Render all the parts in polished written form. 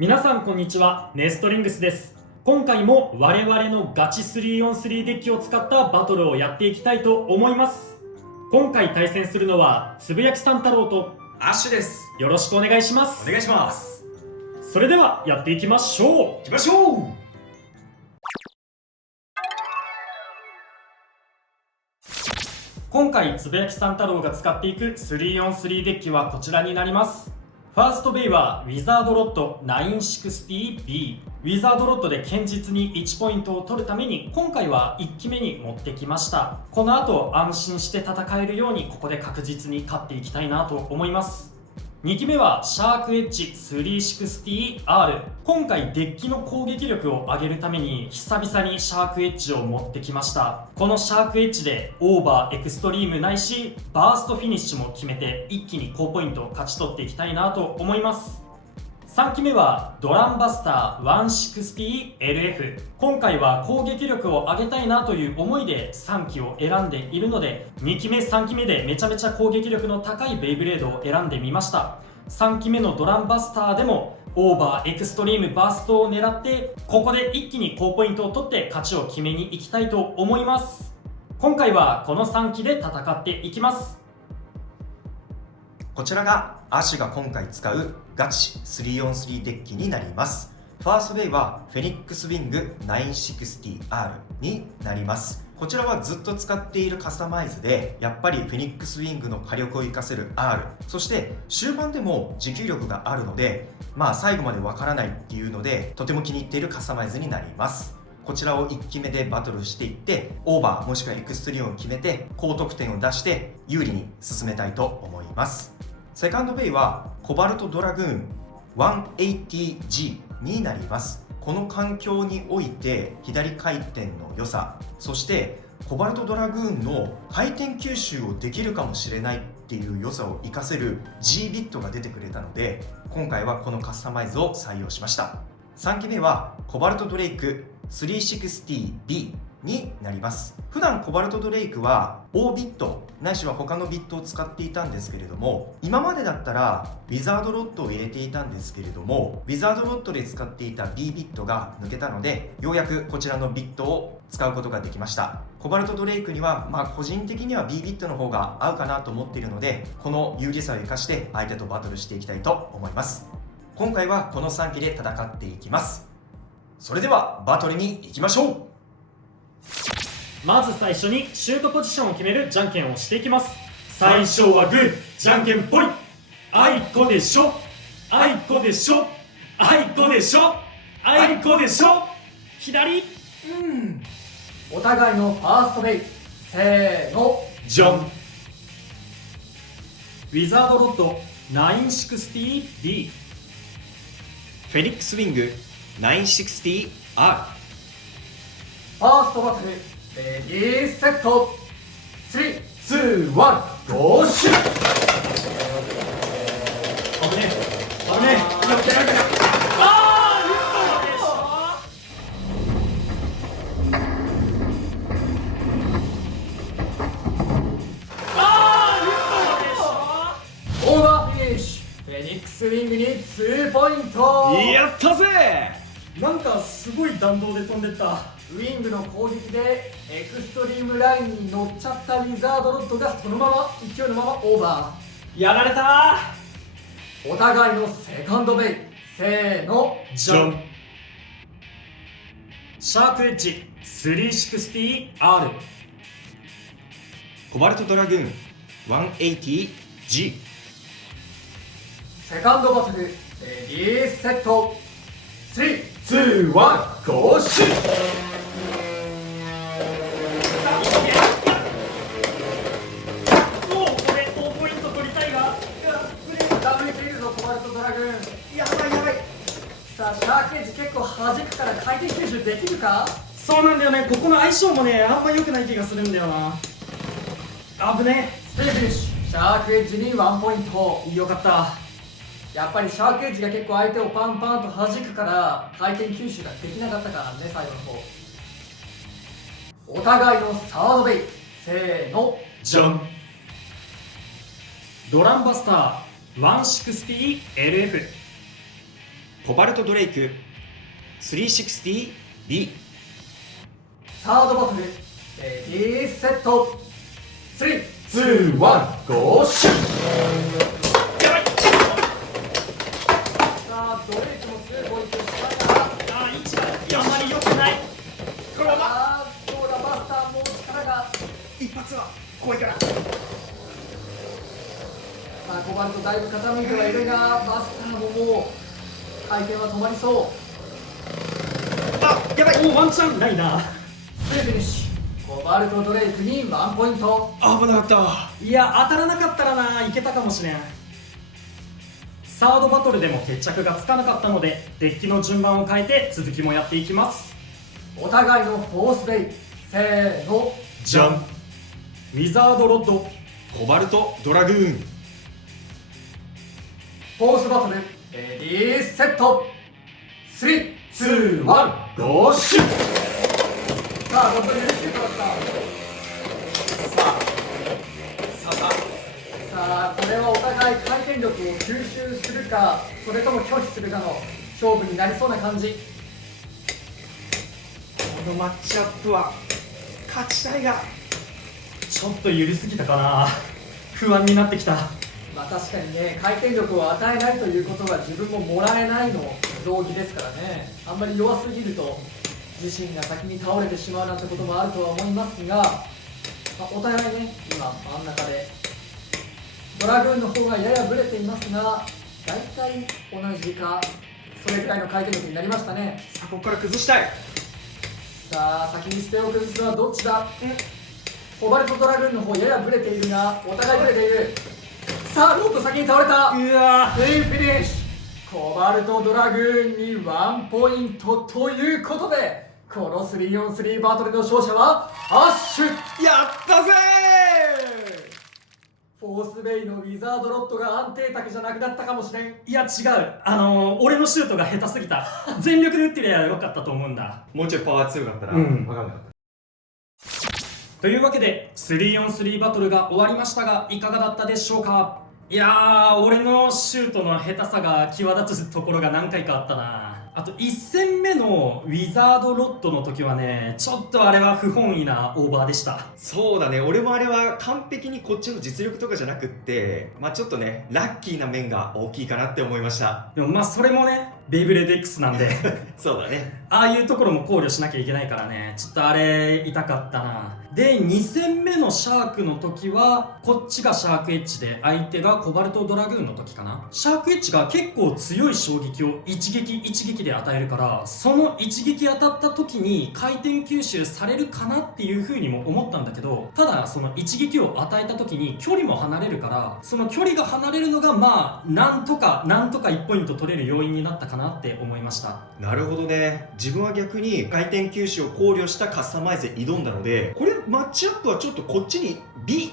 皆さんこんにちは、ネストリングスです。今回も我々のガチ 3on3 デッキを使ったバトルをやっていきたいと思います。今回対戦するのはつぶやきさん太郎とアッシュです。よろしくお願いします。お願いします。それではやっていきましょう。行きましょう。今回つぶやきさん太郎が使っていく 3on3 デッキはこちらになります。ファーストベイはウィザードロッド 960B。 ウィザードロッドで堅実に1ポイントを取るために今回は1機目に持ってきました。この後安心して戦えるようにここで確実に勝っていきたいなと思います。2機目はシャークエッジ 360R。 今回デッキの攻撃力を上げるために久々にシャークエッジを持ってきました。このシャークエッジでオーバーエクストリームないしバーストフィニッシュも決めて一気に高ポイントを勝ち取っていきたいなと思います。3機目はドランバスター 160LF。 今回は攻撃力を上げたいなという思いで3機を選んでいるので、2機目3機目でめちゃめちゃ攻撃力の高いベイブレードを選んでみました。3機目のドランバスターでもオーバーエクストリームバーストを狙ってここで一気に高ポイントを取って勝ちを決めに行きたいと思います。今回はこの3機で戦っていきます。こちらがアッシュが今回使うガチ 3on3 デッキになります。ファーストベイはフェニックスウィング 960R になります。こちらはずっと使っているカスタマイズで、やっぱりフェニックスウィングの火力を活かせる R、 そして終盤でも持久力があるので、最後までわからないっていうのでとても気に入っているカスタマイズになります。こちらを1機目でバトルしていってオーバーもしくはエクストリームを決めて高得点を出して有利に進めたいと思います。セカンドベイはコバルトドラグーン 180G になります。この環境において左回転の良さ、そしてコバルトドラグーンの回転吸収をできるかもしれないっていう良さを活かせる G ビットが出てくれたので、今回はこのカスタマイズを採用しました。3機目はコバルトドレイク 360B になります。普段コバルトドレイクは O ビットないしは他のビットを使っていたんですけれども、今までだったらウィザードロッドを入れていたんですけれども、ウィザードロッドで使っていた B ビットが抜けたので、ようやくこちらのビットを使うことができました。コバルトドレイクには個人的には B ビットの方が合うかなと思っているので、この有利さを生かして相手とバトルしていきたいと思います。今回はこの3機で戦っていきます。それではバトルに行きましょう。まず最初にシュートポジションを決めるじゃんけんをしていきます。最初はグー、じゃんけんぽい。あいこでしょ、あいこでしょ、あいこでしょ、あいこでしょ。左、お互いのファーストベイ、せーの、ジョン。ウィザードロッド 960B。 フェニックスウィング 960R。 ファーストバトル、レディーセット、3、2、1、ゴーシュッ。危ねえ、危ねえ、やってないから。オーバーフィニッシュ、フェニックスウィングに2ポイント。やったぜ。なんかすごい弾道で飛んでった。ウィングの攻撃でエクストリームラインに乗っちゃったウィザードロッドがそのまま勢いのままオーバやられたー。お互いのセカンドベイ、せーの、ジョン。シャークエッジ 360R。 コバルトドラグーン 180G。 セカンドバトル、レディーセット、3、2、1、ゴーシュッ。もうこれ高ポイント取りたいが、ダブルキルのコバルトドラグーン、やばいやばい。さあシャークエッジ結構弾くから回転吸収できるか。そうなんだよね。ここの相性もねあんま良くない気がするんだよな。危ねステーフィニッシュ、シャークエッジに1ポイント。え、よかった。やっぱりシャークエッジが結構相手をパンパンと弾くから回転吸収ができなかったからね、最後の方。お互いのサードベイ、せーの、ジョン。ドランバスター 160LF。コバルトドレイク 360B。 サードバトルレディーセット3、2、1、ゴーシュッ。さあドレイクもすごいプッシュだが、位置があまり良くない。このままどうだ、バスターも力が。一発は怖いから。さあコバルトだいぶ傾いてはいるが、バスターももう回転は止まりそう。あ、やばい。ワンチャンないな。フィニッシュ。コバルトドレイクに1ポイント。危なかったわ。いや、当たらなかったらないけたかもしれん。サードバトルでも決着がつかなかったので、デッキの順番を変えて続きもやっていきます。お互いのフォースベイ、せーの、じゃん。ウィザードロッド。コバルトドラグーン。フォースバトルレディーセット3、2、1、ゴーシュッ。さあ残り1周となった。さあこれはお互い回転力を吸収するか、それとも拒否するかの勝負になりそうな感じ。このマッチアップは勝ちたいが。ちょっと緩すぎたかな。不安になってきた。まあ確かにね、回転力を与えないということが自分ももらえないの道義ですからね。あんまり弱すぎると自身が先に倒れてしまうなんてこともあるとは思いますが、まあ、お互いね、今真ん中でドラグーンの方がややブレていますが、だいたい同じかそれくらいの回転力になりましたね。さあここから崩したい。さあ先にステを崩すのはどっちだ。コバルトドラグーンの方ややブレているが、お互いブレている。さあロープ先に倒れた。うわクリーンフィニッシュ。コバルトドラグーンに1ポイントということで、この 3on3 バトルの勝者はアッシュ。やったぜフォースベイのウィザードロットが安定卓じゃなくなったかもしれん。いや違う、俺のシュートが下手すぎた。全力で打ってりゃよかったと思うんだ。もうちょいパワー強かったら、うん分かんなかった。というわけで 3on3 バトルが終わりましたが、いかがだったでしょうか。いやー、俺のシュートの下手さが際立つところが何回かあったな。あと1戦目のウィザードロッドの時はね、ちょっとあれは不本意なオーバーでした。そうだね、俺もあれは完璧にこっちの実力とかじゃなくって、まあちょっとね、ラッキーな面が大きいかなって思いました。でもまあそれもね、ベイブレード X なんでそうだね。ああいうところも考慮しなきゃいけないからね、ちょっとあれ痛かったな。で2戦目のシャークの時はこっちがシャークエッジで相手がコバルトドラグーンの時かな。シャークエッジが結構強い衝撃を一撃で与えるから、その一撃当たった時に回転吸収されるかなっていう風にも思ったんだけど、ただその一撃を与えた時に距離も離れるから、その距離が離れるのがまあなんとか1ポイント取れる要因になったかなって思いました。なるほどね。自分は逆に回転吸収を考慮したカスタマイズで挑んだので、これマッチアップはちょっとこっちに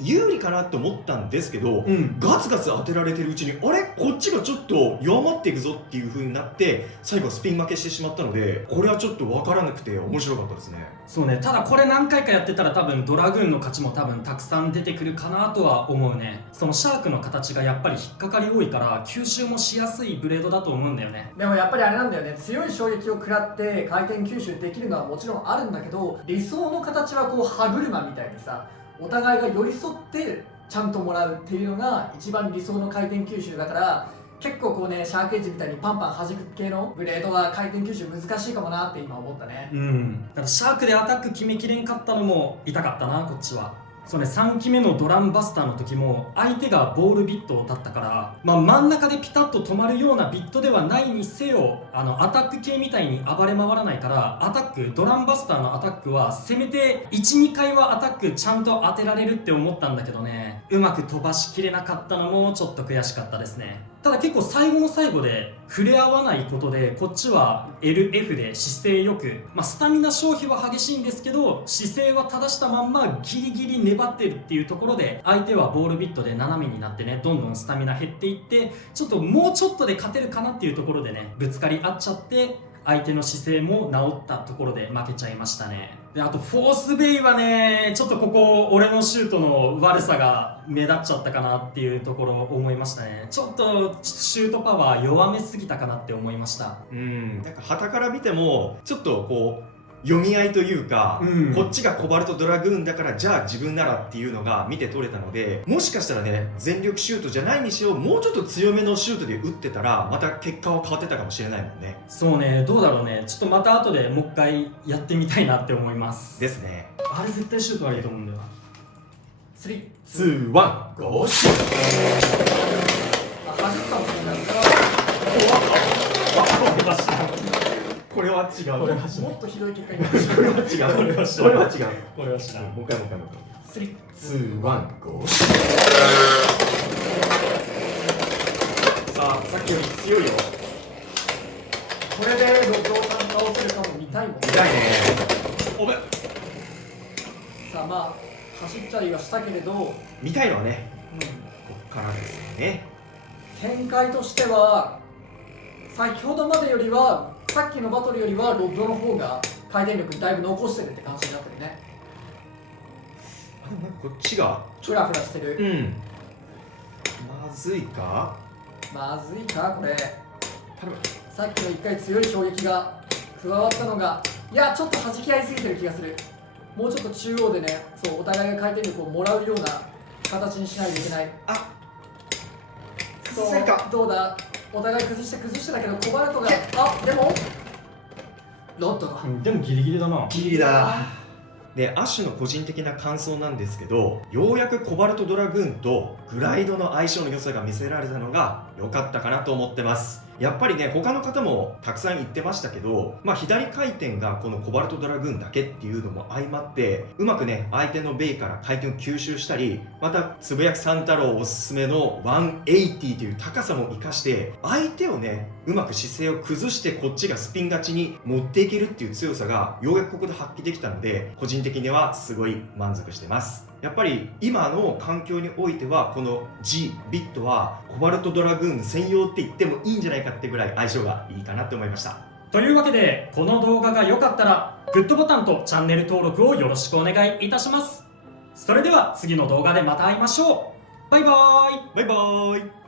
有利かなって思ったんですけど、ガツガツ当てられてるうちにあれこっちがちょっと弱まっていくぞっていう風になって最後はスピン負けしてしまったので、これはちょっと分からなくて面白かったですね。そうね、ただこれ何回かやってたら多分ドラグーンの勝ちも多分たくさん出てくるかなとは思うね。そのシャークの形がやっぱり引っかかり多いから吸収もしやすいブレードだと思うんだよね。でもやっぱりあれなんだよね、強い衝撃を食らって回転吸収できるのはもちろんあるんだけど、理想の形はこう歯車みたいにさ、お互いが寄り添ってちゃんともらうっていうのが一番理想の回転吸収だから、結構こうね、シャークエッジみたいにパンパン弾く系のブレードは回転吸収難しいかもなって今思ったね。だからシャークでアタック決めきれんかったのも痛かったな、こっちは。それ3期目のドランバスターの時も相手がボールビットだったから、真ん中でピタッと止まるようなビットではないにせよ、アタック系みたいに暴れ回らないから、アタックドランバスターのアタックはせめて 1,2 回はアタックちゃんと当てられるって思ったんだけどね、うまく飛ばしきれなかったのもちょっと悔しかったですね。ただ結構最後の最後で触れ合わないことで、こっちは LF で姿勢よく、スタミナ消費は激しいんですけど姿勢は正したまんまギリギリ粘ってるっていうところで、相手はボールビットで斜めになってね、どんどんスタミナ減っていって、ちょっともうちょっとで勝てるかなっていうところでね、ぶつかり合っちゃって相手の姿勢も治ったところで負けちゃいましたね。であとフォースベイはね、ちょっとここ俺のシュートの悪さが目立っちゃったかなっていうところを思いましたね。ちょっとシュートパワー弱めすぎたかなって思いました。なんか旗から見てもちょっとこう読み合いというか、こっちがコバルトドラグーンだからじゃあ自分ならっていうのが見て取れたので、もしかしたらね全力シュートじゃないにしろもうちょっと強めのシュートで打ってたらまた結果は変わってたかもしれないもんね。そうね、どうだろうね。ちょっとまた後でもう一回やってみたいなって思います。ですね。あれ絶対シュート悪いと思うんだよな。3、 2、1、ゴーシュー弾くかもしれないからこれは違う。これはもっとひどい結果になる。これは違う。これは知らんこれは違う。これは知らん。もう一回もう一回もう一回。 3、 2、1、ゴーシューさあ、さっきより強いよ。これでロッドを倒せるかも見たいもん。痛いね。おべさあまあ走ったりはしたけれど、見たいのはね、こっからですよね。展開としては先ほどまでよりは、さっきのバトルよりはロッドの方が回転力だいぶ残してるって感じになってるね。こっちがフラフラしてる。まずいか。まずいかこれ。頼む。さっきの一回強い衝撃が加わったのが、いやちょっと弾き合いすぎてる気がする。もうちょっと中央でね、そうお互いが回転力をもらうような形にしないといけない。あ、そう崩せるか。どうだ、お互い崩してだけどコバルトが、あでもロッドがでもギリギリだな。ギリだ。で、アッシュの個人的な感想なんですけど、ようやくコバルトドラグーンとグライドの相性の良さが見せられたのが良かったかなと思ってます。やっぱりね、他の方もたくさん言ってましたけど、左回転がこのコバルトドラグーンだけっていうのも相まって、うまくね、相手のベイから回転を吸収したり、またつぶやき三太郎おすすめの180という高さも活かして、相手をね、うまく姿勢を崩してこっちがスピン勝ちに持っていけるっていう強さがようやくここで発揮できたので、個人的にはすごい満足してます。やっぱり今の環境においてはこの G ビットはコバルトドラグーン専用って言ってもいいんじゃないかってぐらい相性がいいかなって思いました。というわけで、この動画が良かったらグッドボタンとチャンネル登録をよろしくお願いいたします。それでは次の動画でまた会いましょう。バイバーイ。バイバーイ。